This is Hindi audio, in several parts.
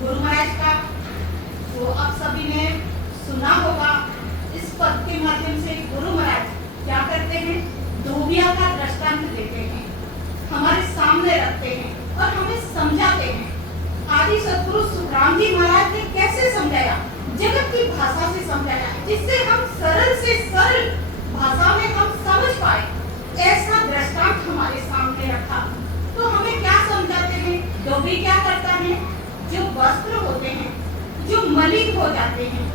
गुरु महाराज का जो आप सभी ने सुना होगा, इस पद के माध्यम से गुरु महाराज क्या करते हैं, धोबिया का दृष्टांत देते हैं, हमारे सामने रखते हैं और हमें समझाते हैं। आदि सदगुरु सुखराम जी महाराज ने कैसे समझाया, जगत की भाषा से समझाया, जिससे हम सरल से सरल भाषा में हम समझ पाए, ऐसा दृष्टांत हमारे सामने रखा। तो हमें क्या समझाते हैं, धोबी क्या करता है, जो वस्त्र होते हैं जो मलिन हो जाते हैं,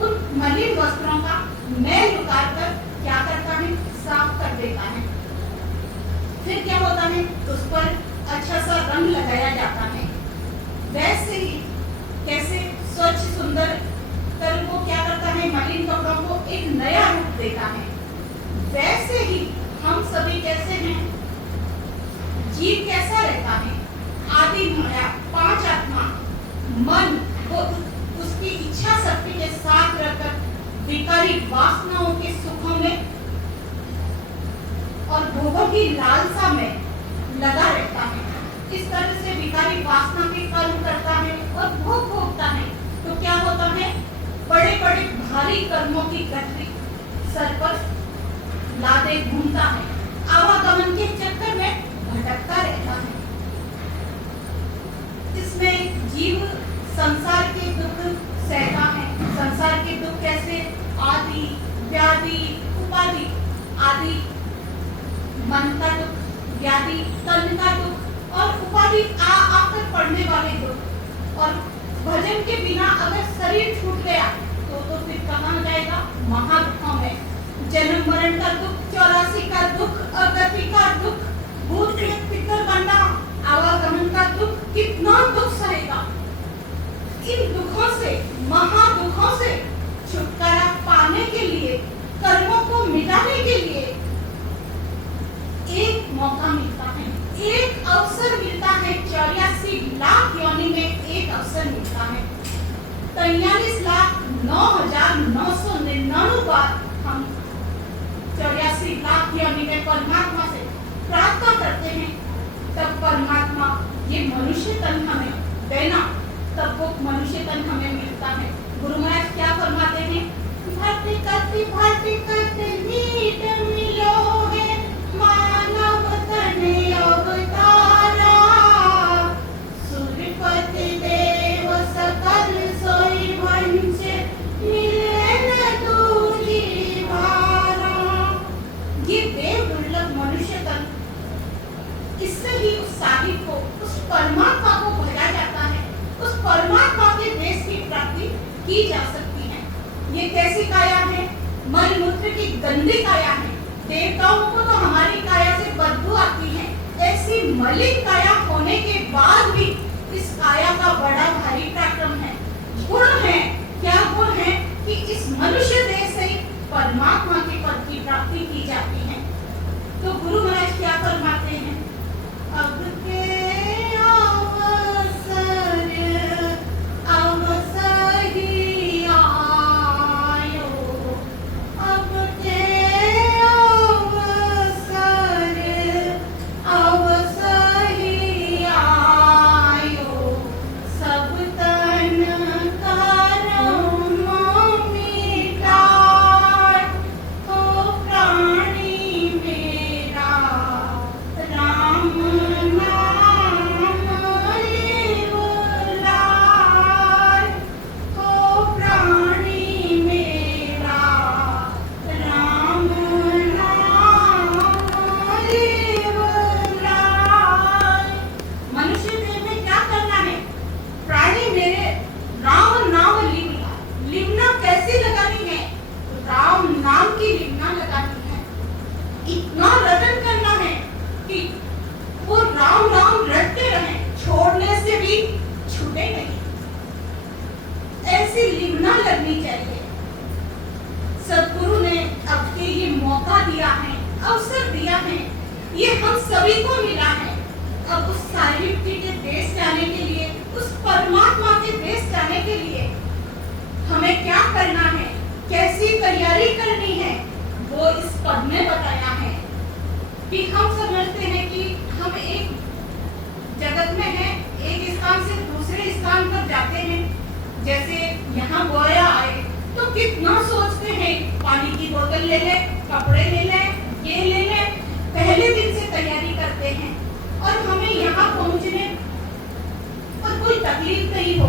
उन मलिन वस्त्रों का मैल उतार कर क्या करता है, साफ कर देता है। फिर क्या होता है, उस पर अच्छा सा रंग लगाया जाता है। वैसे ही कैसे स्वच्छ सुंदर कर वो क्या करता है, मलिन कपड़ों को एक नया रूप देता है। वैसे ही हम सभी कैसे हैं, जीव कैसा रहता है, आदि माया, पांच आत्मा, मन वो उसकी इच्छा शक्ति के साथ रहकर विकारी वासनाओं के सुखों में और भोगों की लालसा में लगा रहता है। इस तरह से विकारी वासना के कर्म करता है और भोग भोगता है। तो क्या होता है, बड़े बड़े भारी कर्मों की गठरी सर पर लादे घूमता है, आवागमन के चक्कर में भटकता रहता है। इसमें जीव संसार के दुख सहता है। संसार के दुख कैसे, आदि, व्याधि, उपाधि। आदि मन का दुख, व्याधि तन का दुख और उपाधि आकर पड़ने वाले दुख। और भजन के बिना अगर शरीर छूट गया तो फिर कहाँ जाएगा, महादुखों में। जन्म मरण का दुख, 84 का दुख, अगति का दुख, भूत प्रेत पितर बनना, आवागमन का दुख, कितना दुख सहेगा। इन दुखों से, महादुखों से छुटकारा पाने के लिए, कर्मों को मिटाने के लिए एक मौका मिलता है, एक अवसर मिलता है। 84 लाख योनि में एक अवसर मिलता है। 43,09,999 बार हम 84 लाख योनि में परमात्मा से प्रार्थना करते हैं, तब परमात्मा ये मनुष्य तन हमें देना, तब वो मनुष्य तन हमें मिलता है। गुरु महाराज क्या फरमाते हैं, भक्ति करते नीत मिलो है, मानव तन अवतारा, सुरपति देव सकल सोई वंश, मिले न दूरी भारा। ये देव दुर्लभ मनुष्य तन, इससे ही उस साहिब को, उस परमात्मा को भजा जाता है, उस परमात्मा के देश की प्राप्ति की जा सकती है। ये कैसी काया है, मल मूत्र की गंदी काया है। देवताओं को तो हमारी काया से बदबू आती है, ऐसी मलिन काया होने के बाद भी इस काया का बड़ा भारी पराक्रम है। गुण है, क्या गुण है कि इस मनुष्य देह से ही परमात्मा के पद की प्राप्ति की जाती है। तो गुरु महाराज क्या फरमाते हैं, अब के करनी चाहिए। सदगुरु ने अब के ये मौका दिया है, अवसर दिया है, ये हम सभी को मिला है। अब उस साहिब के देश जाने के लिए, उस परमात्मा के देश जाने के लिए हमें क्या करना है, कैसी तैयारी करनी है, वो इस पद में बताया है। कि हम समझते हैं कि हम एक जगत में हैं, एक स्थान से दूसरे स्थान पर जाते कितना सोचते हैं, पानी की बोतल ले ले, कपड़े ले ले, ये ले ले, पहले दिन से तैयारी करते हैं और हमें यहाँ पहुँचने पर कोई तकलीफ नहीं हो,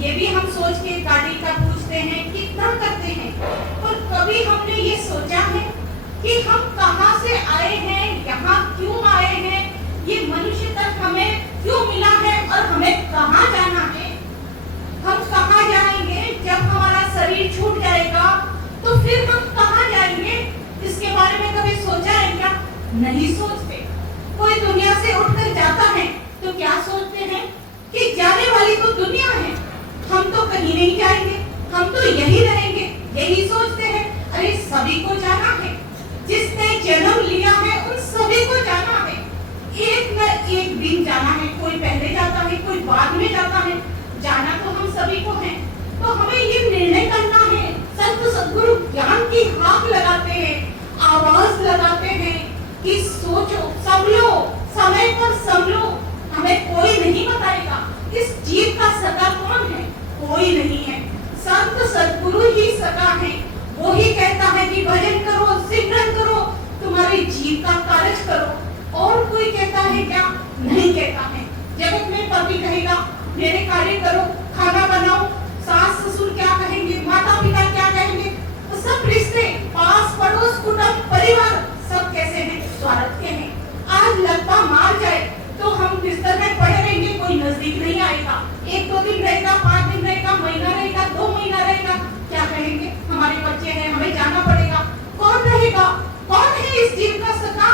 ये भी हम सोच के गाड़ी का पूछते हैं, कितना करते हैं। पर कभी हमने ये सोचा है कि हम कहाँ से आए हैं, यहाँ क्यों आए हैं, ये मनुष्य तक हमें क्यों मिला है और हमें कहाँ जाना है, हम कहाँ जाएंगे जब हमारा शरीर छूट जाएगा, तो फिर हम कहाँ जाएंगे, इसके बारे में कभी सोचा है क्या? नहीं सोचते। कोई दुनिया से उठकर जाता है तो क्या सोचते हैं कि जाने वाली तो दुनिया है, हम तो कहीं नहीं जाएंगे, हम तो यही रहेंगे, यही सोचते हैं। अरे सभी को जाना है, जिसने जन्म लिया है उन सभी को जाना है, एक न एक दिन जाना है, कोई पहले जाता है, कोई बाद में जाता है, जाना तो हम सभी को है। तो हमें ये निर्णय करना है, संत सद्गुरु ज्ञान की हाक लगाते हैं, आवाज लगाते हैं कि सोचो, संभलो, समय पर संभलो, हमें कोई नहीं बताएगा इस जीव का सगा कौन है, कोई नहीं है, संत सद्गुरु ही सगा है। वो ही कहता है कि भजन करो, सिमरन करो, तुम्हारे जीव का कार्य करो, और कोई कहता है क्या? नहीं कहता है। जगत में पति कहेगा मेरे कार्य करो, खाना बनाओ, सास ससुर क्या कहेंगे, माता पिता क्या कहेंगे, तो सब रिश्ते, पास पड़ोस, कुटुंब, परिवार सब कैसे हैं? स्वार्थ के हैं। आज लत्ता मार जाए तो हम बिस्तर में पड़े रहेंगे, कोई नजदीक नहीं आएगा, 1-2 दिन रहेगा, 5 दिन रहेगा, महीना रहेगा, 2 महीना रहेगा, क्या कहेंगे? हमारे बच्चे हैं, हमें जाना पड़ेगा। कौन रहेगा? कौन है इस जीव का सखा?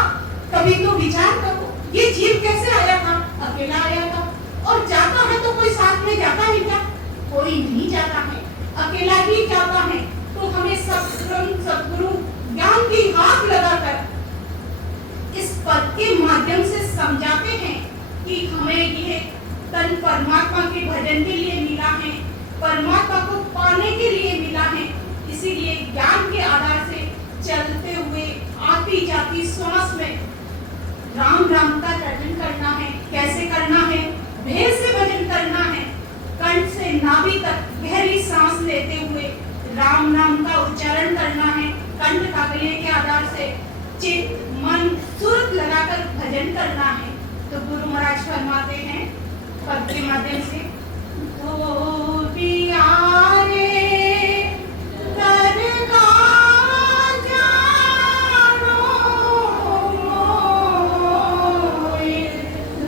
कभी तो विचार करो, ये जीव कैसे आया था? अकेला आया था, और जाता है तो कोई साथ में जाता है क्या? कोई नहीं जाता है, अकेला ही जाता है। तो हमें सद्गुरु ज्ञान की हाक लगाकर इस पद के माध्यम से समझाते हैं कि हमें ये तन परमात्मा के भजन के लिए मिला है, परमात्मा को पाने के लिए मिला है। इसीलिए ज्ञान के आधार से चलते हुए आती जाती श्वास में राम राम का रटन करना है। कैसे करना है? भेद से भजन करना है, कंठ से नाभि तक गहरी सांस लेते हुए राम नाम का उच्चारण करना है। कंठ काकले के आधार से चित्त मन सुरत लगाकर भजन करना है। तो गुरु महाराज फरमाते हैं पद के माध्यम से, धोबिया रे दरगाह जानो मोय,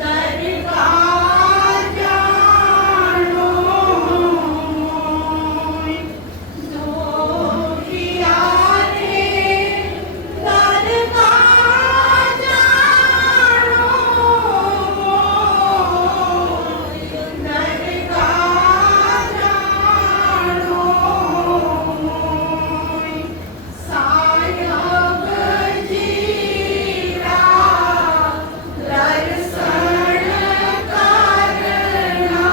दरगाह जानो मोय, धोबिया रे दरगाह जानो मोय, दरगाह जानो मोय, सायब जीरा दर्शन करना,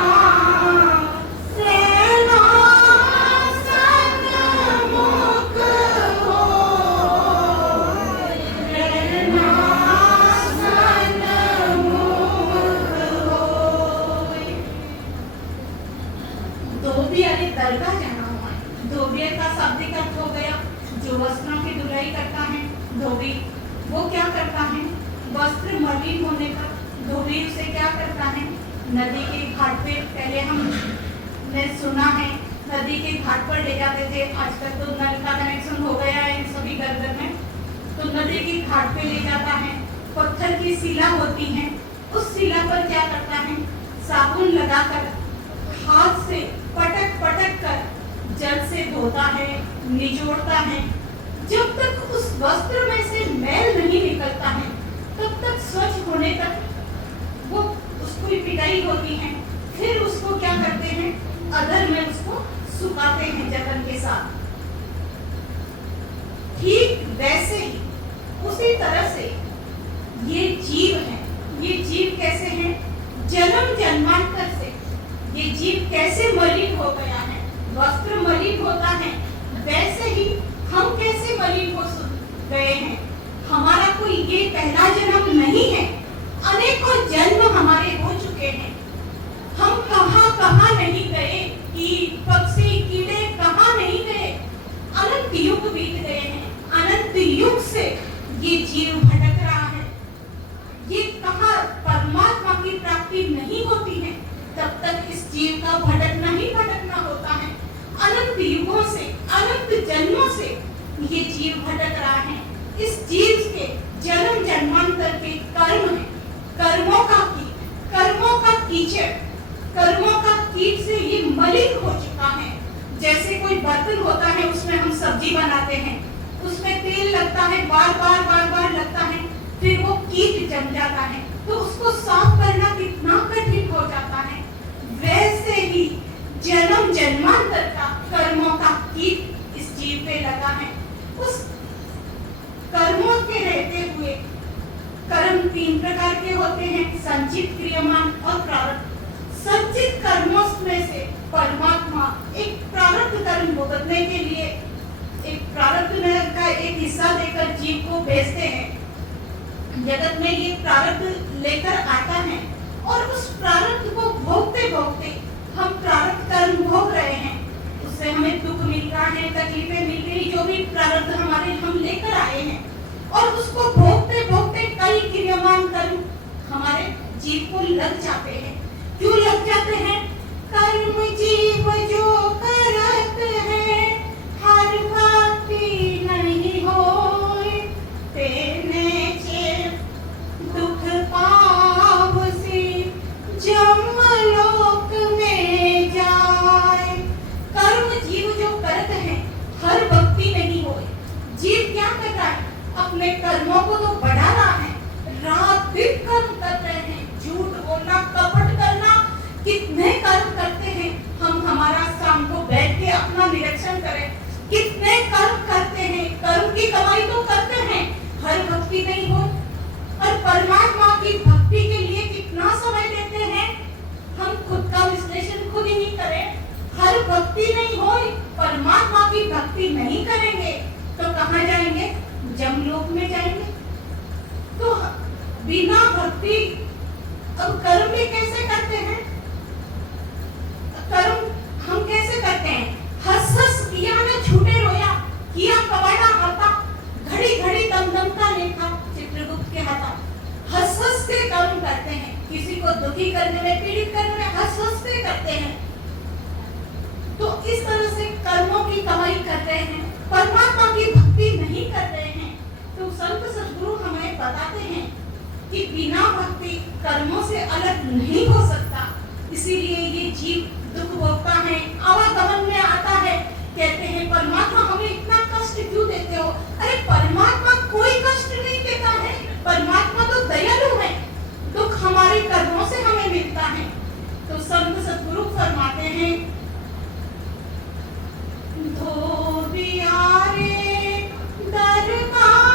सेना सन्मुख होय, रहना सन्मुख होय। धोबिया ने दरगाह जाना हुआ है। धोबिया का शाब्दिक अर्थ हो गया जो वस्त्रों की धुलाई करता है। धोबी वो क्या करता है? वस्त्र मलिन होने पर धोबी उसे क्या करता है? नदी के घाट पे, पहले हमने सुना है नदी के घाट पर ले जाते थे, आजकल तो नल का कनेक्शन हो गया है इन सभी घर में, तो नदी के घाट पे ले जाता है। पत्थर की शिला होती है, उस शिला पर क्या करता है? साबुन लगाकर हाथ से पटक पटक कर जल से धोता है, निचोड़ता है। जब तक उस वस्त्र में से मैल नहीं निकलता है तब तक स्वच्छ होने तक वो उसको पिटाई होती है। फिर उसको क्या करते हैं? अदर में उसको सुखाते हैं जतन के साथ। ठीक वैसे ही उसी तरह से ये जीव है। ये जीव कैसे हैं? जन्म जन्मांतर से ये जीव कैसे मलिन हो गया है? वस्त्र मलिन होता है, वैसे ही हम कैसे मलिन हो गए हैं? हमारा कोई ये पहला जन्म नहीं है, अनेकों जन्म हमारे हो चुके हैं। हम कहां कहां नहीं गए, कीट पक्षी कीड़े तब तक इस जीव का भटकना ही भटकना होता है। अनंत युगों से, अनंत जन्मों से ये जीव भटक रहा है। इस जीव के जन्म जन्मांतर के कर्म है, कर्मों का कीट, कर्मों का कीचड़, कर्मों का कीट से ये मलिन हो चुका है। जैसे कोई बर्तन होता है, उसमें हम सब्जी बनाते हैं, उसमें तेल लगता है, बार बार लगता है, फिर वो कीट जम जाता है, तो उसको साफ करना कितना कठिन हो जाता है। वैसे ही जन्म जन्मांतर का कर्मों का कीट इस जीव पे लगा है। उस कर्मों के रहते हुए, कर्म 3 प्रकार के होते हैं, संचित, क्रियमान और प्रारब्ध। संचित कर्मों में से परमात्मा एक प्रारब्ध कर्म भुगतने के लिए एक प्रारब्ध का एक हिस्सा देकर जीव को भेजते हैं। जगत में ये प्रारब्ध लेकर आता है और उस प्रारब्ध को भोगते भोगते हम प्रारब्ध कर्म भोग रहे हैं, उससे हमें दुख मिल रहा है, तकलीफें मिल रही, जो भी प्रारब्ध हमारे हम लेकर आए हैं, और उसको भोगते भोगते कई क्रियामान कर्म हमारे जीव को लग जाते हैं। क्यों लग जाते हैं? कर्म जीव जो करत है, हर भक्ति नहीं होए, तेने चे दुख पावसी जमलोक में जाए। कर्म जीव जो करत है, हर भक्ति नहीं होए। जीव क्या कर रहा है? अपने कर्मों को तो बढ़ा रहा है, रात दिन कर्म कर रहे हैं, झूठ बोलना, कपट करना, कितने कर्म करते हैं हम। हमारा शाम को बैठ के अपना निरीक्षण करें, कितने कर्म करते हैं, कर्म की कमाई तो करते हैं, हर भक्ति नहीं हो। और परमात्मा की भक्ति के लिए कितना समय देते हैं, हम खुद का विश्लेषण खुद ही करें। हर भक्ति नहीं हो, परमात्मा की भक्ति नहीं करेंगे तो कहाँ जाएंगे? जमलोक में जाएंगे। तो बिना भक्ति, अब कर्म भी कैसे करते हैं? कर्म हम कैसे करते हैं? हंस हंस किया न छूटे रोया, किया कबाड़ा हाथा, घड़ी घड़ी दम दम का लेखा, चित्रगुप्त के हाथा। हंस हंस के कर्म करते हैं, किसी को दुखी करने में, पीड़ित करने में हंस हंस के करते हैं। तो इस तरह से कर्मों की कमाई कर रहे हैं, परमात्मा की भक्ति नहीं कर रहे हैं। तो संत सद्गुरु हमें बताते हैं कि बिना भक्ति कर्मों से अलग नहीं हो सकता। इसीलिए ये जीव दुख भोगता है, आवागमन में आता है, कहते हैं परमात्मा हमें इतना कष्ट क्यों देते हो? अरे परमात्मा कोई कष्ट नहीं देता है, परमात्मा तो दयालु है, दुख हमारे कर्मों से हमें मिलता है। तो संत सद्गुरु फरमाते हैं, धोबिया रे दरगाह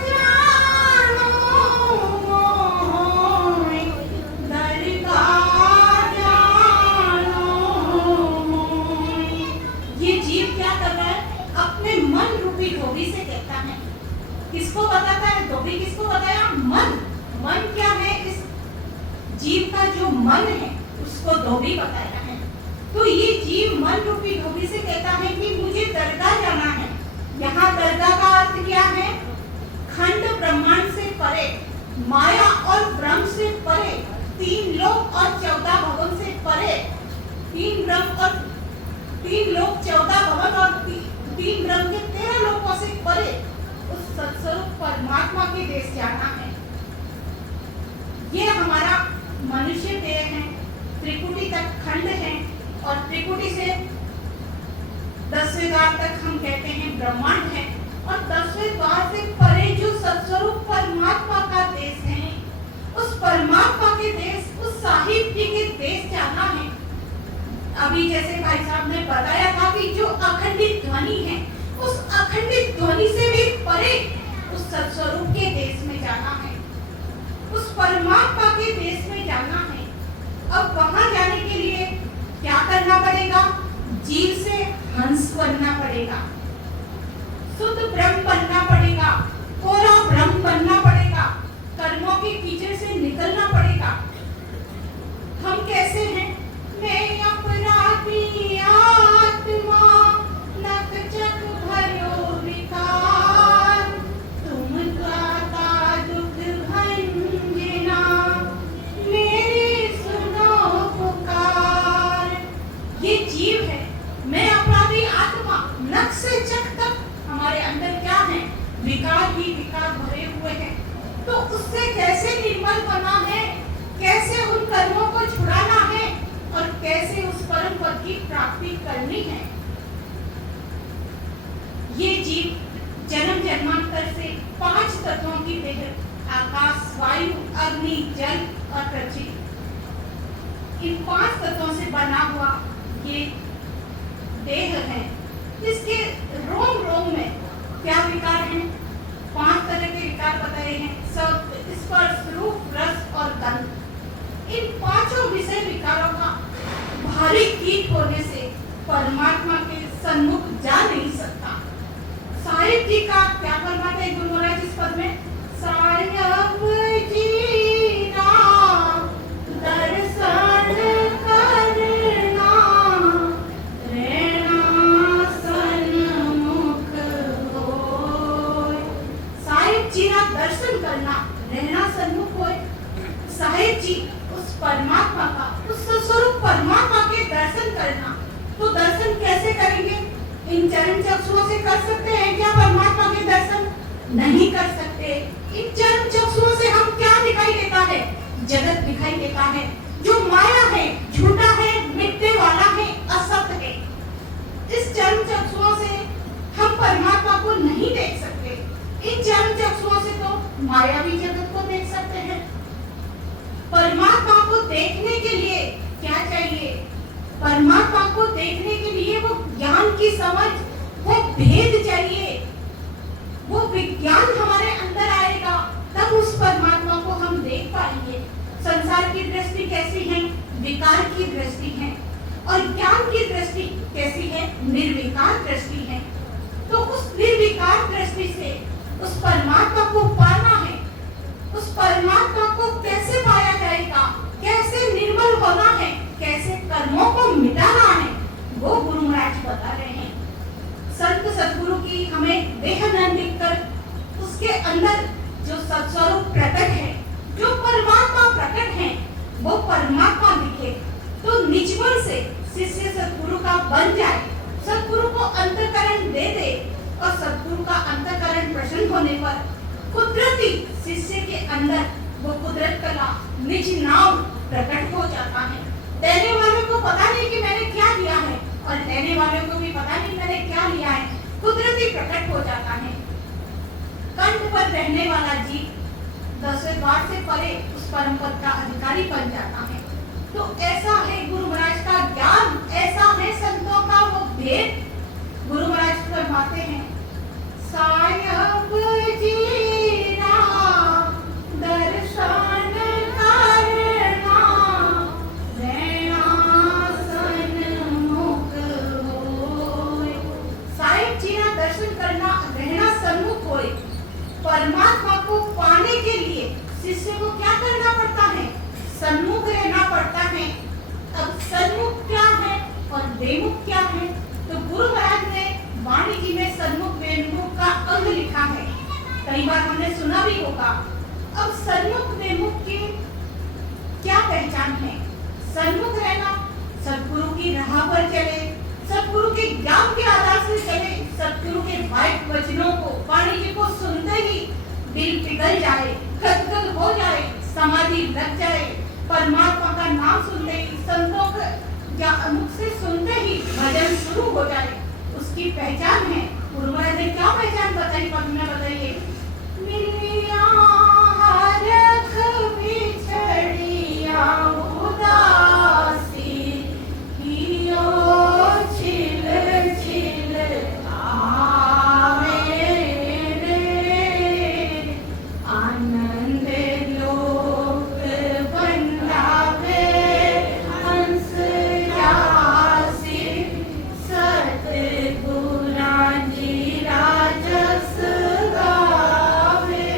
जानो मोय, दरगाह जानो मोय। ये जीव क्या कर रहा है? अपने मन रूपी धोबी से कहता है। किसको बताता है? धोबी किसको बताया? मन। मन क्या है? इस जीव का जो मन है उसको धोबी बताया है। तो ये जीव मन रूपी धोबी से कहता है कि मुझे दरगाह जाना है। यहाँ दरगाह का अर्थ क्या है? खंड ब्रह्मांड से परे, माया और ब्रह्म से परे, 3 लोक और 14 भवन से परे, 3 ब्रह्म और 3 लोक 14 भवन और 3 ब्रह्म के 13 लोकों से परे उस सत्स्वरूप परमात्मा के देश जाना है। ये हमारा मनुष्य देह है, त्रिपुटी तक खंड है, और त्रिपुटी से 10वें द्वार तक हम कहते हैं ब्रह्मांड है, और 10वें द्वार से परे जो सत्स्वरूप परमात्मा का देश है, उस परमात्मा के देश, उस साहित्य के देश जाना है। अभी जैसे भाई साहब ने बताया था कि जो अखंडित ध्वनि है, उस अखंडित ध्वनि से भी परे उस सत्स्वरूप के देश में जाना है, उस परमात्मा के देश में जाना है। अब वहां जाने के लिए क्या करना पड़ेगा? जीव से हंस बनना पड़ेगा, शुद्ध ब्रह्म बनना पड़ेगा, कोरा ब्रह्म बनना पड़ेगा, कर्मों के कीचड़ से निकलना पड़ेगा। हम कैसे हैं? मैं अपराधी आत्मा, नक चक भयो विकार, तुम दाता दुख भंजना, मेरी सुनो पुकार। करनी है। ये जीव जन्म जन्मांतर से 5 तत्वों की देह, आकाश, वायु, अग्नि, जल और पृथ्वी, इन 5 तत्वों से बना हुआ ये देह है। इसके रोम रोम में क्या विकार हैं? 5 तरह के विकार बताए हैं, शब्द, स्पर्श, रूप, रस और गंध। इन 5 विषय विकारों का भारी कीट होने से परमात्मा के सन्मुख जा नहीं सकता। साहिब जी का क्या फरमाते हैं गुरु महाराज इस पद में? साहिब जी ना दर्शन करना, रहना सन्मुख होय। साहिब जी ना दर्शन करना, रहना सन्मुख होय। साहिब जी उस परमात्मा का, उस स्वरूप परमात्मा के दर्शन करना, तो दर्शन कैसे करेंगे? इन चरण चक्षुओं से कर सकते हैं क्या परमात्मा के दर्शन? नहीं कर सकते। इन चरण चक्षुओं से हम क्या दिखाई देता है? जगत दिखाई देता है, जो माया है, झूठा है, मिटने वाला है, असत है। इस चरण चक्षुओं से हम परमात्मा को नहीं देख सकते। इन चरण चक्षुओं से तो मायावी जगत को देख सकते हैं। परमात्मा को देखने के लिए क्या चाहिए? परमात्मा को देखने के लिए वो ज्ञान की समझ, वो भेद चाहिए, वो विज्ञान हमारे अंदर आएगा, तब उस परमात्मा को हम देख पाएंगे। संसार की दृष्टि कैसी है? विकार की दृष्टि है, और ज्ञान की दृष्टि कैसी है? निर्विकार दृष्टि है। तो उस निर्विकार दृष्टि से उस परमात्मा को पाना है। उस परमात्मा को कैसे पाया जाएगा? कैसे निर्मल होना है? कैसे कर्मों को मिटाना है? वो गुरु महाराज बता रहे हैं। संत सद्गुरु की हमें देह न दिखकर उसके अंदर जो सत्स्वरूप प्रकट है, जो परमात्मा प्रकट है, वो परमात्मा दिखे, तो निजमन से शिष्य सद्गुरु का बन जाए, सद्गुरु को अंतःकरण दे दे, और सद्गुरु का अंतःकरण प्रसन्न होने पर कुदरती शिष्य के अंदर वो कुदरत कला, निज नाम प्रकट हो जाता है। देने वाले को पता नहीं कि मैंने क्या लिया है, और लेने वाले को भी पता नहीं मैंने क्या लिया है। कुदरती प्रकट हो जाता है। कंठ पर रहने वाला जीव 10वें द्वार से परे उस परम पद का अधिकारी बन जाता है। तो ऐसा है गुरु महाराज का ज्ञान, ऐसा है संतों का वो भेद। गुरु महाराज फरमाते हैं, साहिब जी ना दर्शन करना, रहना सन्मुख होय। साहिब जी ना दर्शन करना, रहना सन्मुख होय। परमात्मा को पाने के लिए शिष्य को क्या करना पड़ता है? सन्मुख रहना पड़ता है। अब सन्मुख क्या है और बेमुख क्या है? तो गुरु महाराज ने वाणी जी में सन्मुख बेमुख का अंग लिखा है, कई बार हमने सुना भी होगा। अब सन्मुख बेमुख की क्या पहचान है? सन्मुख रहना, सद्गुरु की राह पर चले, सद्गुरु के ज्ञान के आधार से चले, सद्गुरु के वाइट वचनों को, वाणी जी को सुनते ही दिल पिघल जाए, गदगद हो जाए, समाधि लग जाए। परमात्मा का नाम सुनते ही, संतों के मुख से सुनते ही भजन शुरू हो जाए, उसकी पहचान है। गुरु महाराज ने क्या पहचान बताई? पद में बताइए। मिलिया हरख बिछड़िया उदासी, हियो छिल छिल आवे रे, आनंद लोक बंदावे हंस जासी, सतगुरा जी राजस गावे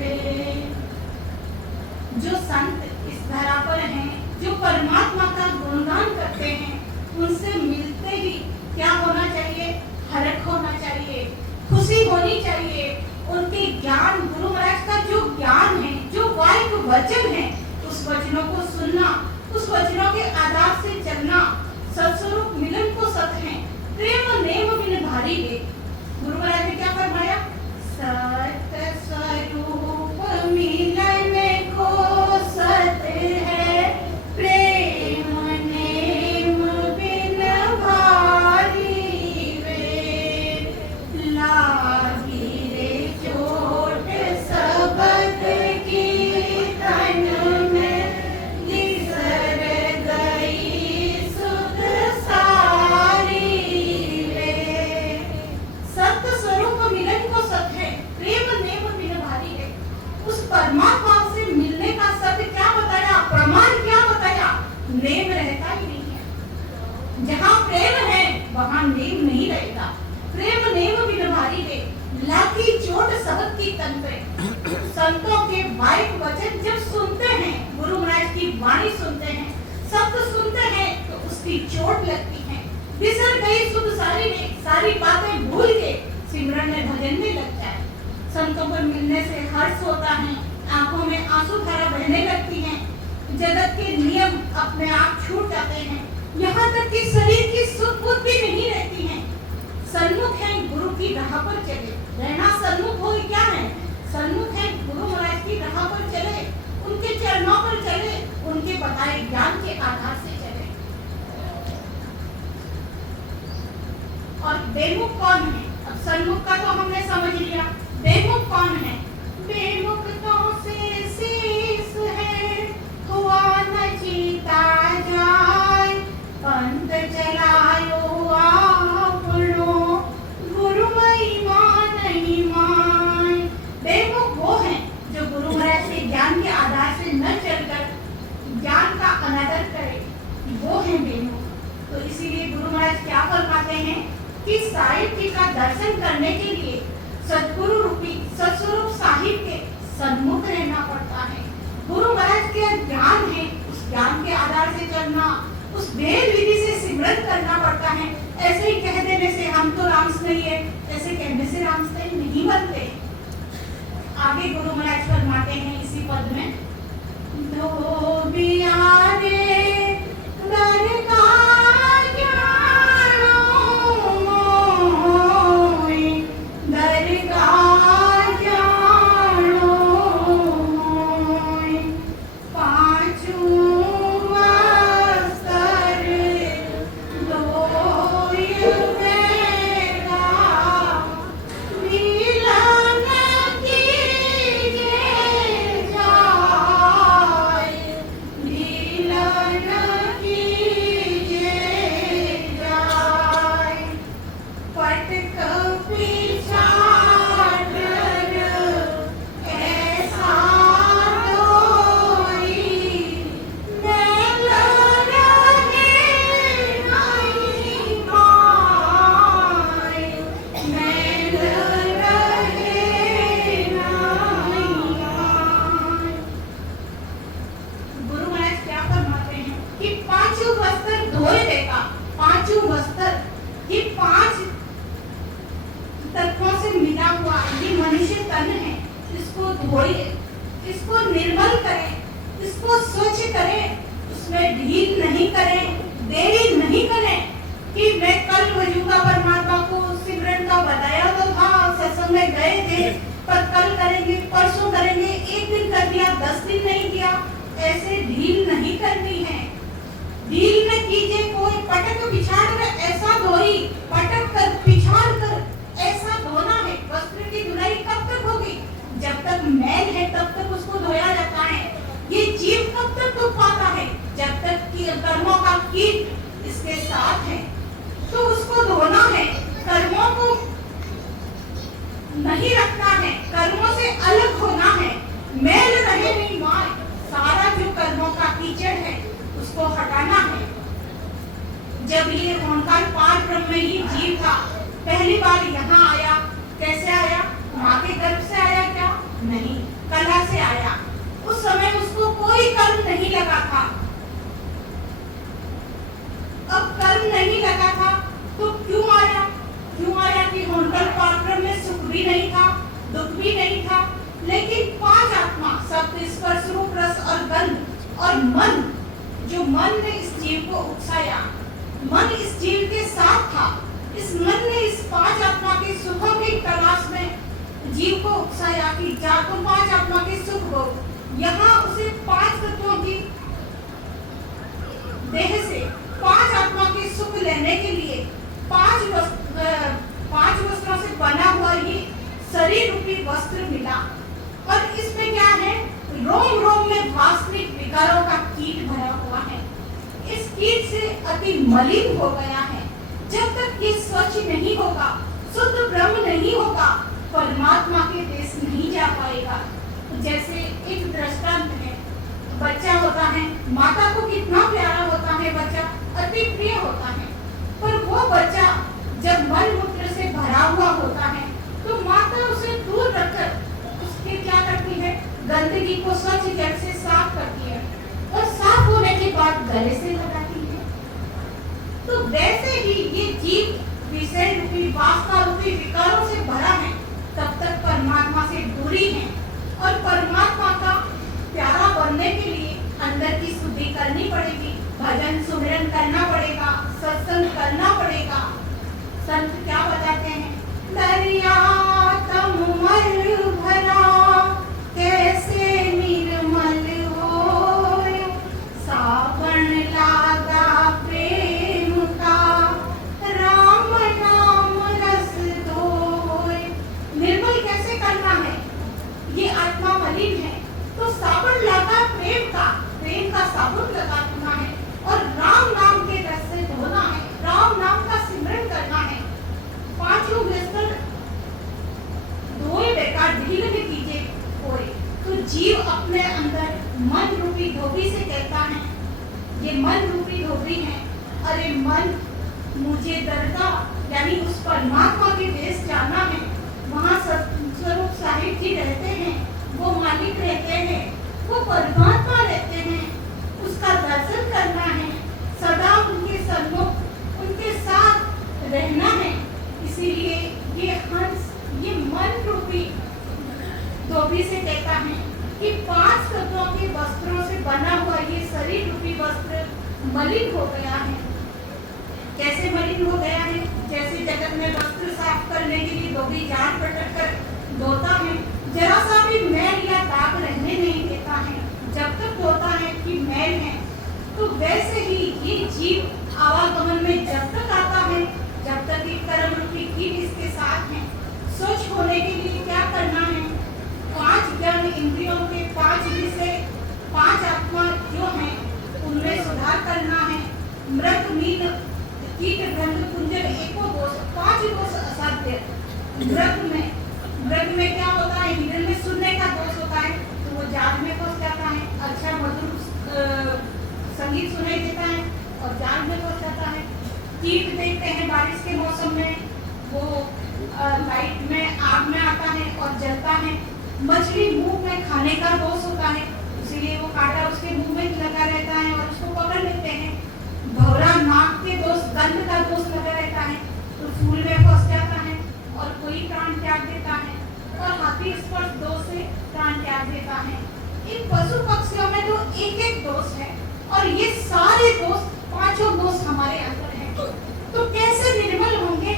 रे। जो संत इस धरा पर हैं, जो परमात्मा का गुणगान करते हैं, उनसे मिलते ही क्या होना चाहिए? हरख होना चाहिए, खुशी होनी चाहिए। उनके ज्ञान, गुरु महाराज का जो ज्ञान है, जो वाइट वचन है, उस वचनों को सुनना, उस वचनों के आधार से चलना, सत्स्वरूप मिलन को सत है, प्रेम नेम बिन भारी वे। गुरु महाराज ने क्या फरमाया? सत स्वरूप मिलन को सत है, प्रेम नेम बिन भारी रहता ही नहीं है। जहाँ प्रेम है वहाँ नेम नहीं रहेगा। प्रेम नेम बिन भारी दे, लाठी चोट सबक की तन पे। संतों के वाइट वचन जब सुनते हैं, गुरु महाराज की वाणी सुनते हैं, शब्द सुनते हैं तो उसकी चोट लगती है। बिसर गई सुध सारी में, सारी बातें भूल के सिमरन में भजन में लग जाए। संतों को मिलने से हर्ष होता है, आंखों में आंसू धारा बहने लगती है, जगत के नियम अपने आप छूट जाते हैं, यहाँ तक कि शरीर की सुध बुध भी नहीं रहती है। सन्मुख है गुरु की राह पर चले, रहना सन्मुख हो क्या है? सन्मुख है गुरु महाराज की राह पर चले, उनके चरणों पर चले, उनके बताए ज्ञान के आधार से चले। और बेमुख कौन है? अब सन्मुख का तो हमने समझ लिया, बेमुख कौन है? बेमुख तो से शीस है, हुआ न जीता जाए, पंथ चलायो आपनो, गुरु महिमा नहीं माय। बेमुख वो है जो गुरु महाराज के ज्ञान के आधार से न चलकर ज्ञान का अनादर करे, वो है बेमुख। तो इसीलिए गुरु महाराज क्या फरमाते हैं कि साहिब जी का दर्शन करने के लिए सद्गुरु रूपी सत्स्वरूप साहिब के सन्मुख रहना पड़ता है। गुरु महाराज के ज्ञान है, उस ज्ञान के आधार से चलना, उस वेद विधि से सिमरन करना पड़ता है। ऐसे ही कह देने से हम तो रामस नहीं है, ऐसे कहने से रामस नहीं बनते। आगे गुरु महाराज फरमाते हैं इसी पद में, धोबिया रे दर का जानो मोय, दर का जानो मोय, पांचू वस्त्र धोय मेरा, मिलन कीजे जाय, मिलन कीजे जाय। पटक पिछाड़ ऐसा दोई, मैल रहे नहीं माय, मैल रहे नहीं माय। गुरु महाराज क्या फरमाते हैं कि पांचों वस्त्र धोए देगा। पांचों वस्त्र ये पांच तत्वों से मिला हुआ ये मनुष्य तन है, इसको धोइए, इसको निर्मल करें, इसको स्वच्छ करें, उसमें ढील नहीं करें, देरी नहीं करें कि मैं कल भजूंगा परमात्मा को। सिमरन का बताया तो था, सत्संग में गए थे, पर कल करेंगे, परसों करेंगे, एक दिन कर दिया, 10 दिन नहीं किया, ऐसे ढील नहीं करनी है। ढील न कीजिए कोई, पटक पिछाड़ कर ऐसा धोई, पटक कर पिछाड़ कर ऐसा धोना है। वस्त्र की धुलाई कब तक होगी? जब तक मैल है तब तक उसको धोया जाता है। ये जीव कब तक दुख पाता है? जब तक कि कर्मों का कीट इसके साथ है, तो उसको धोना है। कर्मों को नहीं रखना है, कर्मों से अलग होना है, मैल रहे नहीं माय। सारा जो कर्मों का कीचड़ है उसको हटाना है। जब ये ओंकार पार ब्रह्म ही जीव था, पहली बार यहाँ आया, कैसे आया? माँ के गर्भ से आया क्या? नहीं, कला से आया। उस समय उसको कोई कर्म नहीं लगा था। अब कर्म नहीं लगा था तो क्यों आया? क्यों आया कि ओंकार पार ब्रह्म में सुख भी नहीं था, दुख भी नहीं था, लेकिन पांच आत्मा, शब्द, स्पर्श, रूप, रस और गंध और मन, जो मन ने इस जीव को उकसाया, मन इस जीव के साथ था। इस मन ने इस पांच आत्मा के सुखों की तलाश में जीव को उकसाया कि जाको पांच आत्मा के सुख हो। यहाँ उसे पांच तत्वों की देह से पांच आत्मा के सुख लेने के लिए पांच वस्त्रों से बना हुआ ये शरीर रूपी वस्त्र मिला। और इसमें क्या है? रोम रोम में वास्तविक विकारों का कीट भरा हुआ है। इस कीट से अति मलिन हो गया है। जब तक ये स्वच्छ नहीं होगा, शुद्ध ब्रह्म नहीं होगा, परमात्मा के देश नहीं जा पाएगा। जैसे एक दृष्टांत है, बच्चा होता है, माता को कितना प्यारा होता है बच्चा, अति प्रिय होता है। पर वो बच्चा जब मल मूत्र से भरा हुआ होता है तो माता उसे दूर रखकर उसके क्या करती है, गंदगी को स्वच्छ जल से साफ करती है और साफ होने के बाद गले से लगाती है। तो वैसे ही ये जीव विषय रूपी वासना रूपी विकारों से भरा है, तब तक परमात्मा से दूरी है। और परमात्मा का प्यारा बनने के लिए अंदर की शुद्धि करनी पड़ेगी, भजन सुमिरन करना पड़ेगा, सत्संग करना पड़ेगा। संत क्या बताते हैं, दरिया तमुमल भरा कैसे निर्मल होय, सावन लागा प्रेम का राम नाम रस धोय। निर्मल कैसे करना है, ये आत्मा मलिन है तो साबुन लगा प्रेम का साबुन लगाना है और राम नाम के रस से धोना है, राम नाम का सिमरन करना है। पांचों व्यसन धोए बेकार ढील में कीजिए कोई। तो जीव अपने अंदर मन रूपी धोबी से कहता है, ये मन रूपी धोबी है, अरे मन मुझे दरगाह यानी उस परमात्मा के देश जाना है, वहाँ सतस्वरूप साहिब जी रहते हैं, वो मालिक रहते हैं, वो परमात्मा रहते हैं, उसका दर्शन करना है, सदा उनके सन्मुख उनके साथ रहना है। इसीलिए ये हंस, ये मन रूपी धोबी से कहता है कि 5 तत्वों के वस्त्रों से बना हुआ ये शरीर रूपी वस्त्र मलिन हो गया है। कैसे मलिन हो गया है, जैसे जगत में वस्त्र साफ करने के लिए धोबी जान पटक कर धोता है, जरा सा भी मैल या दाग रहने नहीं देता है, जब तक धोता है कि मैल है। तो वैसे ही ये जीव आवागमन में जब तक आता है, जब तक एक कर्म रूपी कीट इसके साथ है। स्वच्छ होने के लिए क्या करना है, 5 ज्ञान इंद्रियों के 5 विषय 5 आत्मा जो है उनमें सुधार करना है। मृत मीन कीट गंध कुंजर एको दोष, 5 दोष असाध्य। मृग में क्या होता है, हिरण में सुनने का दोष होता है तो वो जाल में फंस जाता है, अच्छा मधुर संगीत सुनाई देता है और जाल में फंस जाता है। कीट देखते हैं बारिश के मौसम में, वो लाइट में आग में आता है और जलता है। मछली मुंह में खाने का दोष होता है, इसीलिए वो कांटा उसके मुंह में लगा रहता है और उसको पकड़ लेते हैं। भौरा नाक के दोष, गंध का दोष लगा रहता है तो फूल में फंस जाता है और कोई प्राण त्याग देता है। और हाथी स्पर्श दोष से प्राण त्याग देता है। इन पशु पक्षियों में तो एक एक दोष है और ये सारे दोष, 5 दोष हमारे अंदर है। तो कैसे निर्मल होंगे,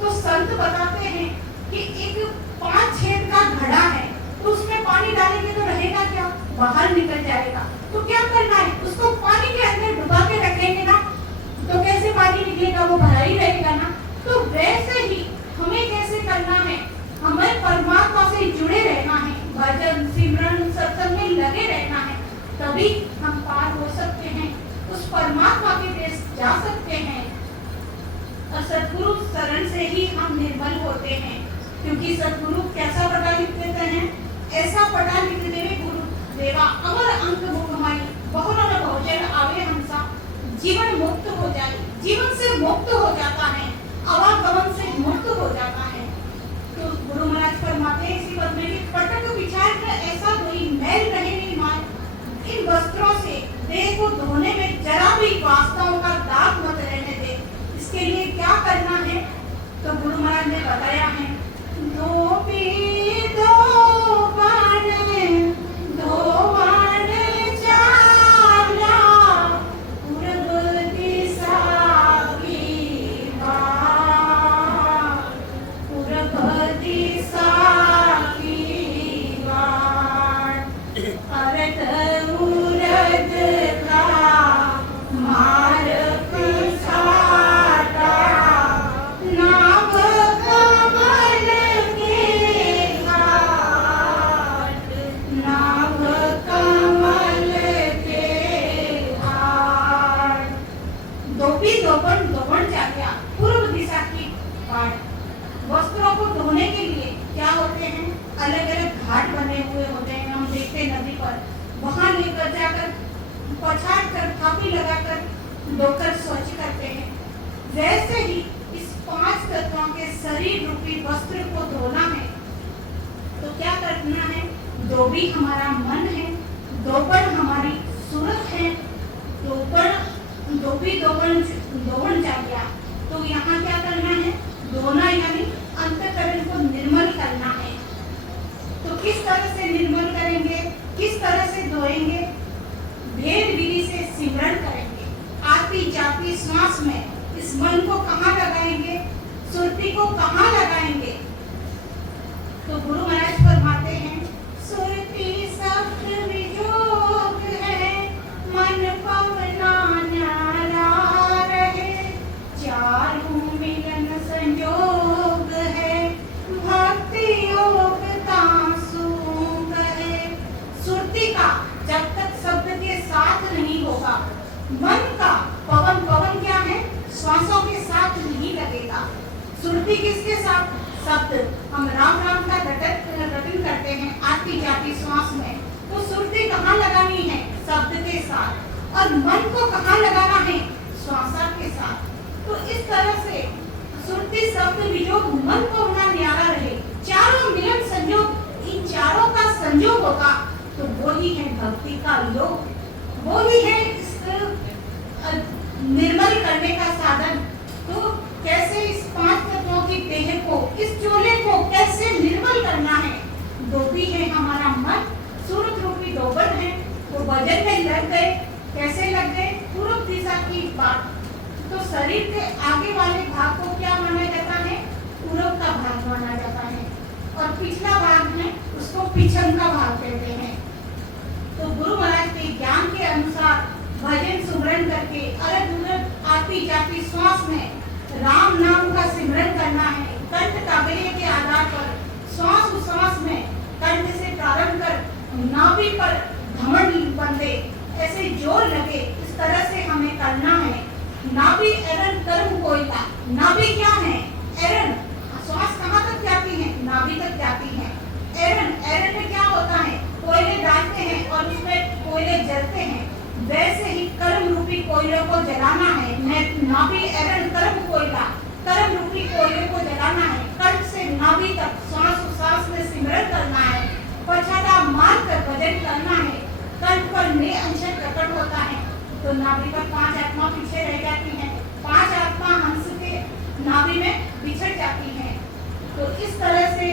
तो संत बताते हैं कि एक 5 छेद का घड़ा है तो उसमें पानी डालेंगे तो रहेगा क्या, बाहर निकल जाएगा। तो क्या करना है, उसको पानी के अंदर डुबा के रखेंगे ना तो कैसे पानी निकलेगा, वो भरा ही रहेगा ना। तो वैसे ही हमें कैसे करना है, हमें परमात्मा से जुड़े रहना है, भजन सिमरन सत्संग में लगे रहना है, तभी हम पार हो सकते हैं, उस परमात्मा के देश जा सकते हैं। और सद्गुरु शरण से ही हम निर्मल होते हैं, क्योंकि सद्गुरु कैसा पटा लिख देते हैं, ऐसा पटा लिख देवे गुरु देवा अमर अंक मुखमाई बहुरन भोजन आवे हंसा। जीवन मुक्त हो जाए, जीवन से मुक्त हो जाता है, आवागमन से मुक्त हो जाता है। तो गुरु महाराज फरमाते हैं इसी पद में कि पटक विचार में ऐसा कोई मैल रहे नहीं मान, इन वस्त्रों से देह को धोने में जरा भी वासनाओं का दाग मत रहने दे। इसके लिए क्या करना है, तो गुरु महाराज ने बताया है, वस्त्रों को धोने के लिए क्या होते हैं, अलग अलग घाट बने हुए होते हैं। हम देखते हैं नदी पर वहां लेकर जाकर पछाड़ कर थापी लगाकर धोकर स्वच्छ करते हैं। वैसे ही इस 5 तत्वों के शरीर रूपी वस्त्र को धोना है तो क्या करना है? धोबी हमारा मन है, दोपड़ हमारी सूरत है, धोबी दोबड़ जागया। तो यहाँ क्या करना है? धोना यानी अंतःकरण को निर्मल करना है। तो किस तरह से निर्मल करेंगे, किस तरह से धोएंगे? भेद विधि से सिमरण करेंगे। आती जाती श्वास में इस मन को कहाँ लगाएंगे? सुरती को कहाँ लगाएंगे? तो गुरु महाराज फरमाते हैं, सुरती सप्त विजोग है, मन पवना न्यारा रहे, चारों मिलन संयोग है, भक्ति योग तासुग है। सुरती का जब तक शब्द के साथ नहीं होगा, मन का पवन क्या है? श्वासों के साथ नहीं लगेगा। सुरती किसके साथ? शब्द। हम राम राम का रटन करते हैं आती जाती श्वास में, तो सुरती कहाँ लगानी है? शब्द के साथ। और मन को कहाँ लगाना है? श्वासा के साथ। तो इस तरह से सुरती शब्द वियोग मन को होना न्यारा रहे, चारों मिलन संयोग, इन चारों का संयोग होगा तो वो ही है भक्ति का योग, वो ही है इस निर्मल करने का साधन। तो कैसे इस 5 तत्वों की देह को, इस चोले को कैसे निर्मल करना है? धोबी है हमारा मन, सूरत रूपी दोबड़ है, वो वजन में लग गए। कैसे लग गए? पूर्व दिशा की बात। तो शरीर के आगे वाले भाग को क्या माना जाता है? पूर्व का भाग माना जाता है, और पिछला भाग है उसको पिछन का भाग कहते हैं। तो गुरु महाराज के ज्ञान के अनुसार भजन सुमरन करके अलग अलग आती जाती श्वास में राम नाम का सिमरन करना है। कंठ काबले के आधार पर श्वास उश्वास में कंठ से प्रारंभ कर नाभि पर धमन बंधे, ऐसे जोर लगे, इस तरह से हमें करना है। नाभि एरन कर्म कोयला। नाभि क्या है? एरन। श्वास कहाँ तक जाती है? नाभि तक जाती है। एरन में क्या होता है? कोयले डालते हैं और उसमें कोयले जलते हैं। वैसे ही कर्म रूपी कोयलों को जलाना है। नाभि एरन कर्म कोयला, कर्म रूपी कोयले को जलाना है। कंठ से नाभि तक श्वास उश्वास में सिमरन करना है। पछाड़ा मार कर भजन करना है। कंठ पर ने अंशक प्रकट होता है तो नाभि पर 5 आत्मा पीछे रह जाती हैं। 5 आत्मा हंस के नाभि में बिछड़ जाती हैं। तो इस तरह से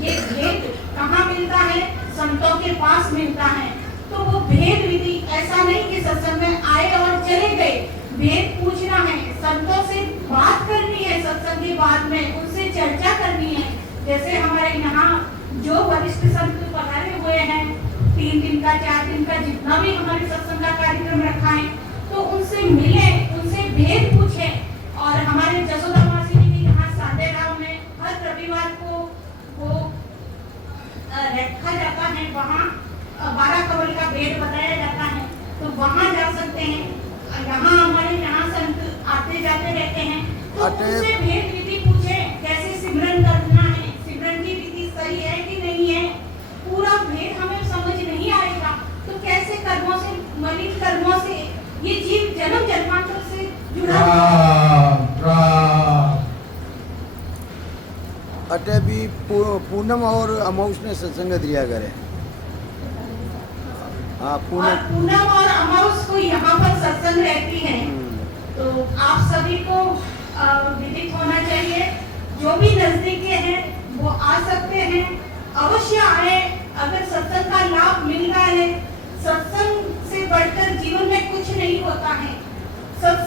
ये भेद कहाँ मिलता है? संतों के पास मिलता है। तो वो भेद विधि ऐसा नहीं कि सत्संग में आए और चले गए। भेद पूछना है, संतों से बात करनी है, सत्संग के बाद में उनसे चर्चा करनी है। जैसे हमारे यहाँ जो वरिष्ठ संत पधारे हुए हैं, 3 दिन का 4 दिन का जितना भी हमारे सत्संग का कार्यक्रम रखा है, तो उनसे मिले, उनसे भेद पूछे। और हमारे जसोदा मासी जी के यहाँ सादे गांव में हर रविवार को वो रखा जाता है, वहाँ 12 कवल का भेद बताया जाता है, तो वहाँ जा सकते हैं। यहाँ हमारे यहाँ संत आते जाते रहते हैं, तो उनसे भेद विधि पूछे, कैसे सिमरन करना है, सिमरन की विधि सही है कि नहीं है। पूरा भेद हमें समझ नहीं आएगा तो कैसे कर्मों से, मलिन कर्मों से ये जीव जन्म जन्मांतर से जुड़ा अटे भी पूनम और अमाउस ने सत्संग दिया करे। हाँ, पूनम और अमाउस को यहाँ पर सत्संग रहती है, तो आप सभी को विदित होना चाहिए। जो भी नजदीक के हैं वो आ सकते हैं।